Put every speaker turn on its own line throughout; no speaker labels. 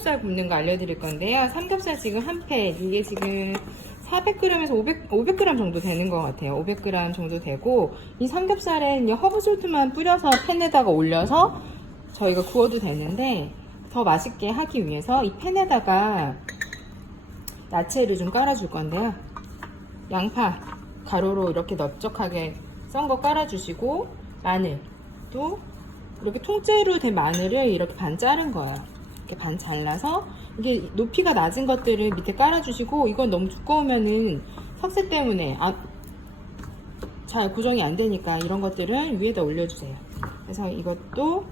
삼겹살 굽는 거 알려드릴 건데요. 삼겹살 지금 한 팩, 이게 지금 400g에서 500, 500g 정도 되는 것 같아요. 500g 정도 되고, 이 삼겹살에 이제 허브솔트만 뿌려서 팬에다가 올려서 저희가 구워도 되는데, 더 맛있게 하기 위해서 이 팬에다가 야채를 좀 깔아줄 건데요. 양파 가로로 이렇게 넓적하게 썬 거 깔아주시고 마늘 또 이렇게 통째로 된 마늘을 이렇게 반 자른 거예요. 이렇게 반 잘라서 이게 높이가 낮은 것들을 밑에 깔아주시고 이건 너무 두꺼우면은 석쇠 때문에 아, 잘 고정이 안 되니까 이런 것들은 위에다 올려주세요. 그래서 이것도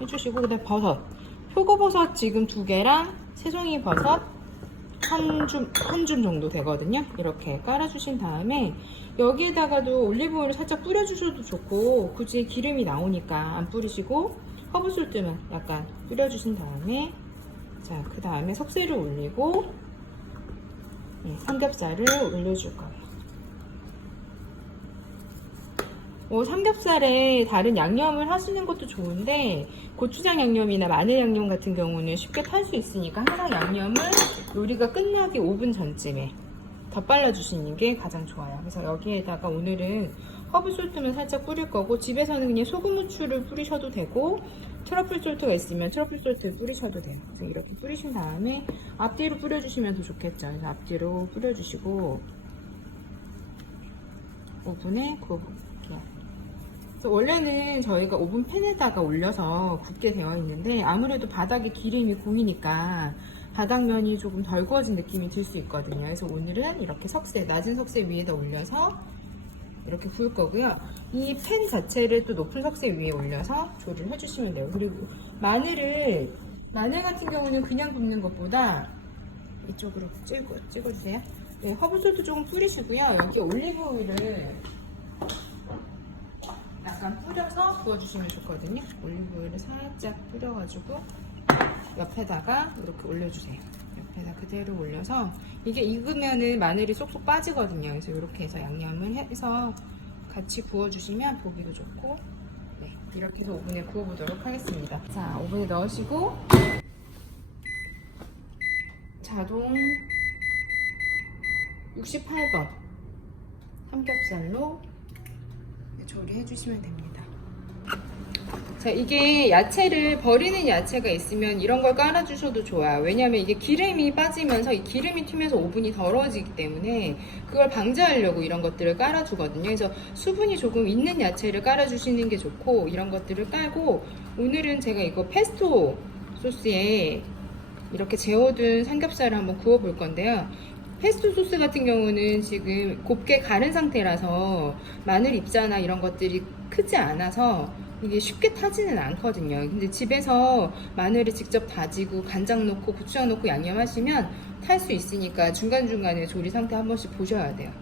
해주시고 그다음 버섯 표고버섯 지금 두 개랑 새송이 버섯 한 줌, 한 줌 정도 되거든요. 이렇게 깔아주신 다음에 여기에다가도 올리브오일을 살짝 뿌려주셔도 좋고 굳이 기름이 나오니까 안 뿌리시고 허브솔트만 약간 뿌려주신 다음에 자, 그 다음에 석쇠를 올리고 예, 삼겹살을 올려줄 거예요. 뭐 삼겹살에 다른 양념을 하시는 것도 좋은데 고추장 양념이나 마늘 양념 같은 경우는 쉽게 탈수 있으니까 항상 양념을 요리가 끝나기 5분 전쯤에 덧발라 주시는 게 가장 좋아요. 그래서 여기에다가 오늘은 허브 솔트만 살짝 뿌릴 거고 집에서는 그냥 소금 후추를 뿌리셔도 되고 트러플 솔트가 있으면 트러플 솔트 뿌리셔도 돼요. 그래서 이렇게 뿌리신 다음에 앞뒤로 뿌려주시면 더 좋겠죠. 그래서 앞뒤로 뿌려주시고 오븐에 구워볼게요. 원래는 저희가 오븐 팬에다가 올려서 굽게 되어 있는데 아무래도 바닥에 기름이 고이니까 바닥면이 조금 덜 구워진 느낌이 들 수 있거든요. 그래서 오늘은 이렇게 석쇠, 낮은 석쇠 위에다 올려서 이렇게 구울 거고요. 이 팬 자체를 또 높은 석쇠 위에 올려서 조리를 해주시면 돼요. 그리고 마늘을, 마늘 같은 경우는 그냥 굽는 것보다 이쪽으로 찍어, 찍어주세요. 네, 허브솔트 조금 뿌리시고요. 여기 올리브 오일을 약간 뿌려서 부어주시면 좋거든요. 올리브 오일을 살짝 뿌려가지고 옆에다가 이렇게 올려주세요. 옆에다 그대로 올려서 이게 익으면은 마늘이 쏙쏙 빠지거든요. 그래서 이렇게 해서 양념을 해서 같이 구워주시면 보기도 좋고 네, 이렇게 해서 오븐에 구워보도록 하겠습니다. 자, 오븐에 넣으시고 자동 68번 삼겹살로 조리해 주시면 됩니다. 자, 이게 야채를 버리는 야채가 있으면 이런 걸 깔아 주셔도 좋아요. 왜냐면 이게 기름이 빠지면서 이 기름이 튀면서 오븐이 더러워지기 때문에 그걸 방지하려고 이런 것들을 깔아 주거든요. 그래서 수분이 조금 있는 야채를 깔아 주시는 게 좋고 이런 것들을 깔고 오늘은 제가 이거 페스토 소스에 이렇게 재워둔 삼겹살을 한번 구워 볼 건데요. 페스토 소스 같은 경우는 지금 곱게 가른 상태라서 마늘 입자나 이런 것들이 크지 않아서 이게 쉽게 타지는 않거든요. 근데 집에서 마늘을 직접 다지고 간장 넣고 고추장 넣고 양념하시면 탈 수 있으니까 중간중간에 조리 상태 한 번씩 보셔야 돼요.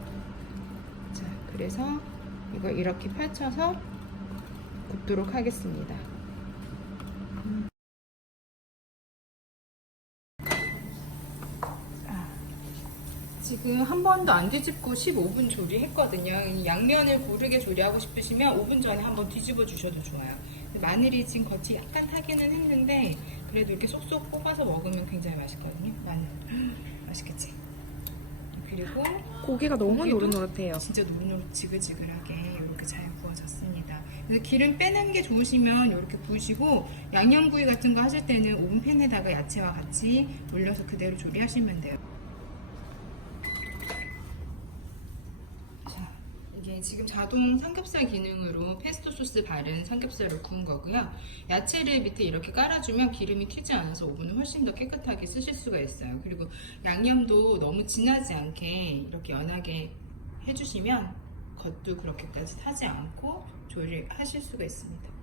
자, 그래서 이걸 이렇게 펼쳐서 굽도록 하겠습니다. 지금 한 번도 안 뒤집고 15분 조리했거든요. 이 양면을 고르게 조리하고 싶으시면 5분 전에 한번 뒤집어 주셔도 좋아요. 마늘이 지금 겉이 약간 타기는 했는데 그래도 이렇게 쏙쏙 뽑아서 먹으면 굉장히 맛있거든요. 마늘 맛있겠지? 그리고
고기가 너무 노릇노릇해요.
진짜 노릇노릇 지글지글하게 이렇게 잘 구워졌습니다. 그래서 기름 빼는 게 좋으시면 이렇게 부으시고 양념구이 같은 거 하실 때는 오븐팬에다가 야채와 같이 올려서 그대로 조리하시면 돼요. 자, 이게 지금 자동 삼겹살 기능으로 페스토 소스 바른 삼겹살을 구운 거고요. 야채를 밑에 이렇게 깔아주면 기름이 튀지 않아서 오븐을 훨씬 더 깨끗하게 쓰실 수가 있어요. 그리고 양념도 너무 진하지 않게 이렇게 연하게 해주시면 겉도 그렇게까지 타지 않고 조리하실 수가 있습니다.